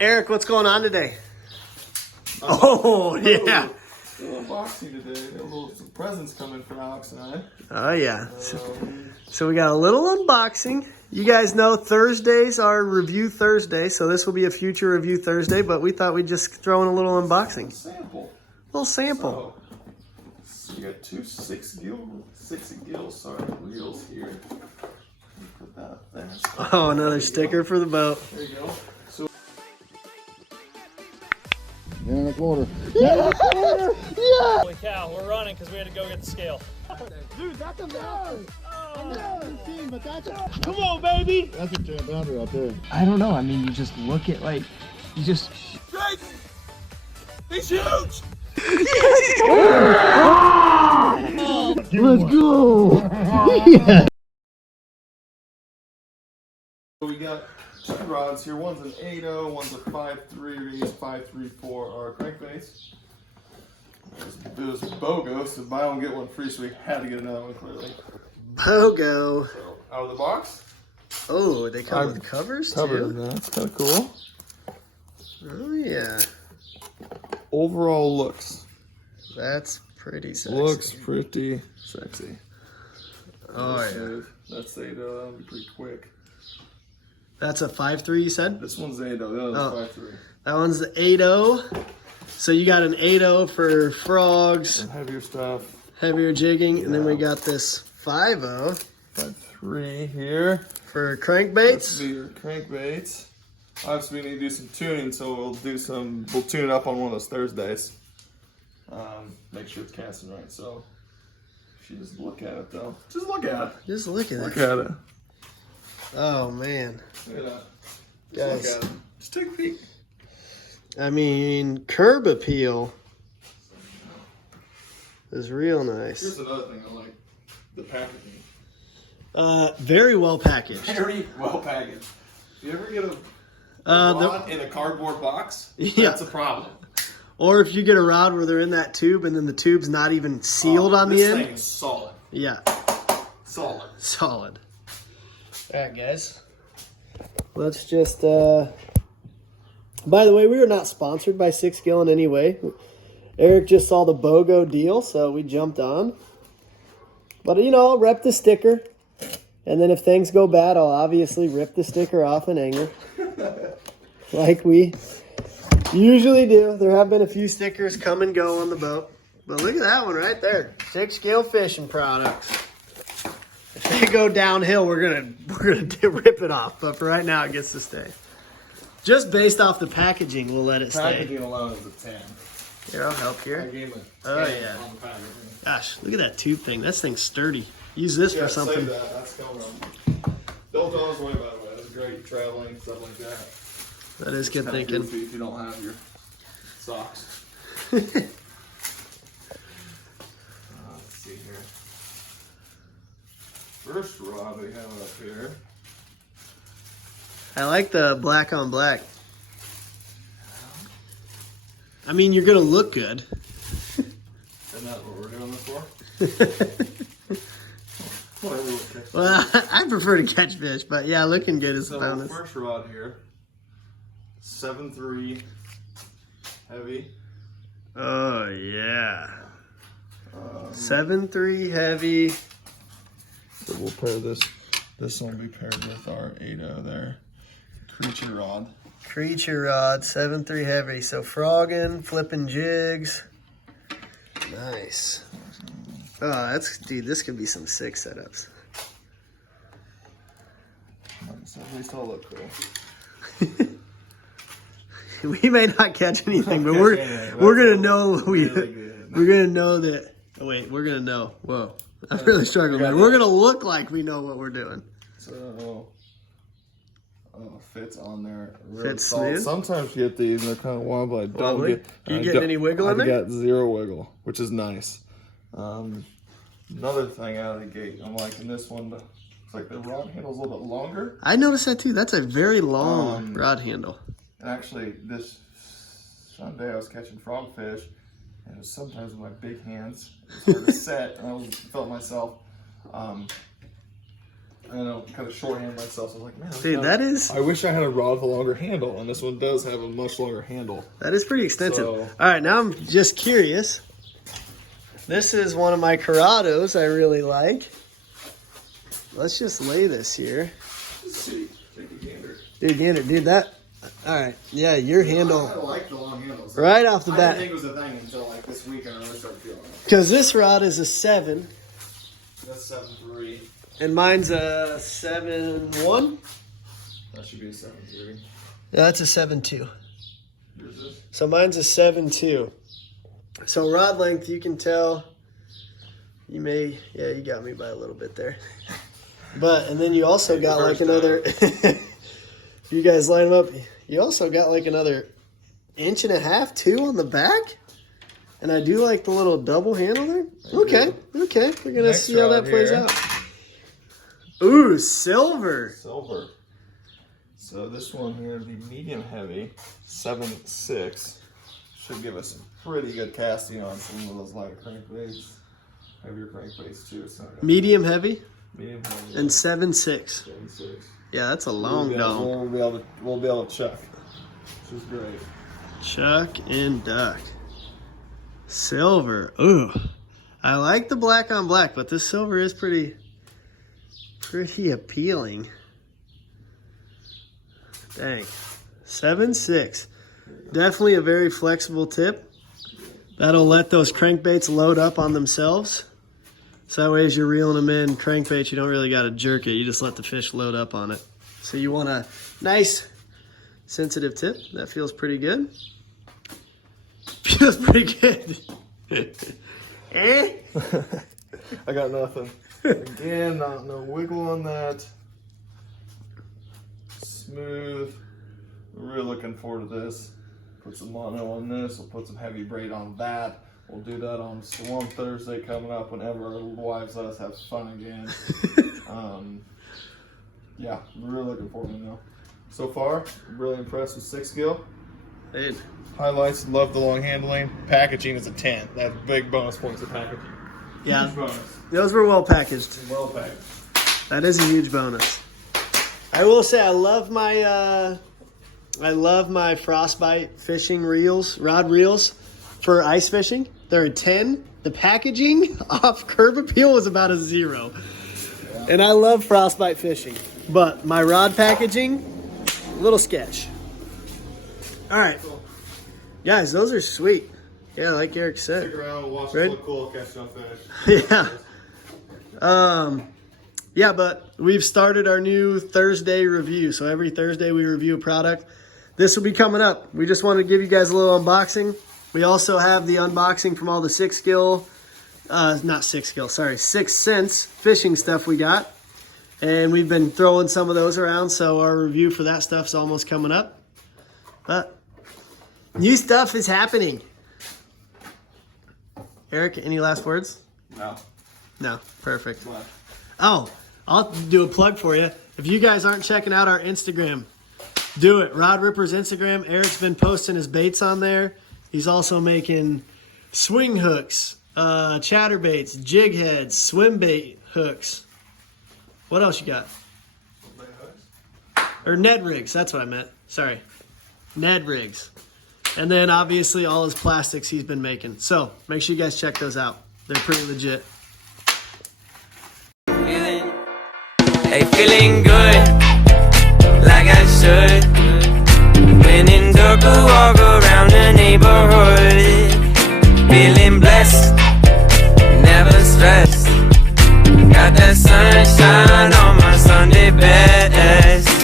Eric, what's going on today? Oh, yeah. A little unboxing today. A little some presents coming for Alex and I. Oh, yeah. So we got a little unboxing. You guys know Thursdays are Review Thursday, so this will be a future Review Thursday, but we thought we'd just throw in a little unboxing. Sample. Little sample. So you got two Sixgill wheels here. Put that up there. Oh, another sticker for the boat. There you go. So in the corner. Yeah! Holy cow, we're running because we had to go get the scale. Dude, that's a mountain. Oh. I've never seen, but that's a... Come on, baby! That's a giant boundary out there. I don't know. I mean, you just look at like, you just. He's huge! Let's go! Yeah. we got two rods here. One's an 8.0, one's a 5.3. We're gonna use 5.3 for our crankbaits. It was BOGO, so buy one get one free, so we had to get another one clearly. BOGO. So out of the box. Oh, they come with covers too? That's kind of cool. Oh, yeah. Overall looks. That's pretty sexy. Looks pretty sexy. Oh, yeah. That's 8.0, that'll be pretty quick. That's a 5.3 you said? This one's 8.0, the other one's 5.3. That one's the 8.0. So you got an 8.0 for frogs, Some heavier stuff. heavier jigging, and then we got this 5.0 5.3 here. for That's crankbaits. your crankbaits. Obviously, we need to do some tuning, so we'll tune it up on one of those Thursdays. Make sure it's casting right. So, if you just look at it though. Just look at it. Just look at Look that. at it. Oh, man. Look at that. Just Guys. look at it. Just take a peek. I mean, curb appeal is real nice. Here's another thing I like. The packaging. Very well packaged. Very well packaged. If you ever get a The, rod in a cardboard box, Yeah. that's a problem. or if you get a rod where they're in that tube and then the tube's not even sealed on the This end. thing is solid. Yeah, Solid. solid. All right, guys. Let's just, by the way, we are not sponsored by Sixgill in any way. Eric just saw the BOGO deal, so we jumped on. But, you know, I'll rep the sticker. And then if things go bad, I'll obviously rip the sticker off in anger. Like we usually do. There have been a few stickers come and go on the boat. But look at that one right there. Sixgill fishing products. If they go downhill, we're gonna rip it off. But for right now, it gets to stay. Just based off the packaging, we'll let it stay. Packaging alone is a 10. Here, I'll help I here. gave it a Oh, 10 yeah. on the packaging. Gosh, look at that tube thing. That thing's sturdy. Use this for something. Save that. That's coming. Don't go away, by the way. That's great traveling, stuff like that. That is good Kinda thinking. goofy if you don't have your socks. Let's see here. First rod we have up here. I like the black on black. I mean, you're gonna look good. Isn't that what we're doing this for? Whatever we'll catch. Well, I prefer to catch fish, but yeah, looking good is a So bonus. first rod here, 7.3 heavy. Oh yeah, 7.3 heavy. So we'll pair this. This one will be paired with our 8.0 there. Creature rod. Creature rod, 7.3 heavy. So frogging, flipping jigs. Nice. Oh, dude, this could be some sick setups. So at least I'll look cool. We may not catch anything, but we're gonna know we're gonna know that. Oh wait, we're gonna know. Whoa, I'm really struggling, man. We're gonna look like we know what we're doing. So, fits on there. Really Fits solid. smooth? Sometimes you get these and they're kind of wobbly. I don't Wobbly? get. You getting any wiggle in there? I got zero wiggle, which is nice. Another thing out of the gate, I'm liking this one. But it's like the rod handle's a little bit longer. I noticed that too. That's a very long rod handle. And actually, this Sunday I was catching frogfish, and it was sometimes with my big hands, it's hard to set, and I felt myself I know, kind of shorthand myself. So I was like, man, Dude, that is... I wish I had a rod with a longer handle, and this one does have a much longer handle. That is pretty extensive. So- All right, now I'm just curious. This is one of my Corrados I really like. Let's just lay this here. Let's see. Take a gander. Dude, that... All right, yeah, your handle... I like the long handles. Right off the I bat. didn't think it was a thing until like this weekend I really started feeling it. Because this rod is a 7, That's 7.3. and mine's a 7.1. That should be a 7.3. Yeah, that's a 7.2. Yours is? So mine's a 7.2. So rod length, you can tell. You may, yeah, you got me by a little bit there. But, and then you also got like another, you guys line them up, you also got like another 1.5 inches, 2 on the back. And I do like the little double handle there. Okay. We're going to see how that plays out. Ooh, silver. Silver. So this one here, the medium heavy, 7.6, should give us some pretty good casting on some of those lighter crankbaits. Heavier crankbaits too. It's not gonna Medium heavy medium heavy. and 7.6. 7.6. Yeah, that's a long dog. We'll be able to chuck, which is great. Chuck and duck. Silver. Ooh. I like the black on black, but this silver is pretty appealing. Dang. 7.6. Definitely a very flexible tip. That'll let those crankbaits load up on themselves. So that way as you're reeling them in, crankbaits, you don't really got to jerk it. You just let the fish load up on it. So you want a nice, sensitive tip. That feels pretty good. Feels pretty good. Eh? I got nothing. Again, no wiggle on that. Smooth. We're really looking forward to this. Put some mono on this. We'll put some heavy braid on that. We'll do that on Storm Thursday coming up whenever our wives let us have fun again. Yeah, we're really looking forward to it now. So far, I'm really impressed with Sixgill. Hey. Highlights, love the long handling. Packaging is a 10. That's big bonus points of packaging. Yeah, Huge bonus. those were well packaged. Well packaged. That is a huge bonus. I will say I love my frostbite fishing reels, rod reels for ice fishing. They're a 10. The packaging off curb appeal was about a 0. Yeah. And I love frostbite fishing, but my rod packaging, a little sketch. All right, guys, those are sweet. Yeah, like Eric said. Stick around, watch Right? it look cool, catch some fish. Yeah. Yeah, but we've started our new Thursday review. So every Thursday we review a product. This will be coming up. We just wanted to give you guys a little unboxing. We also have the unboxing from all the Sixgill, not Sixgill, sorry, 6 Sense fishing stuff we got. And we've been throwing some of those around, so our review for that stuff's almost coming up. But new stuff is happening. Eric, any last words? No. No, perfect. Oh, I'll do a plug for you. If you guys aren't checking out our Instagram, do it. Rod Ripper's Instagram. Eric's been posting his baits on there. He's also making swing hooks, chatterbaits, jig heads, swim bait hooks. What else you got? Or Ned rigs. That's what I meant. Sorry. Ned rigs. And then obviously all his plastics he's been making. So make sure you guys check those out. They're pretty legit. Hey, feeling good, like I should. When in dark, I walk around the neighborhood. Feeling blessed, never stressed. Got that sunshine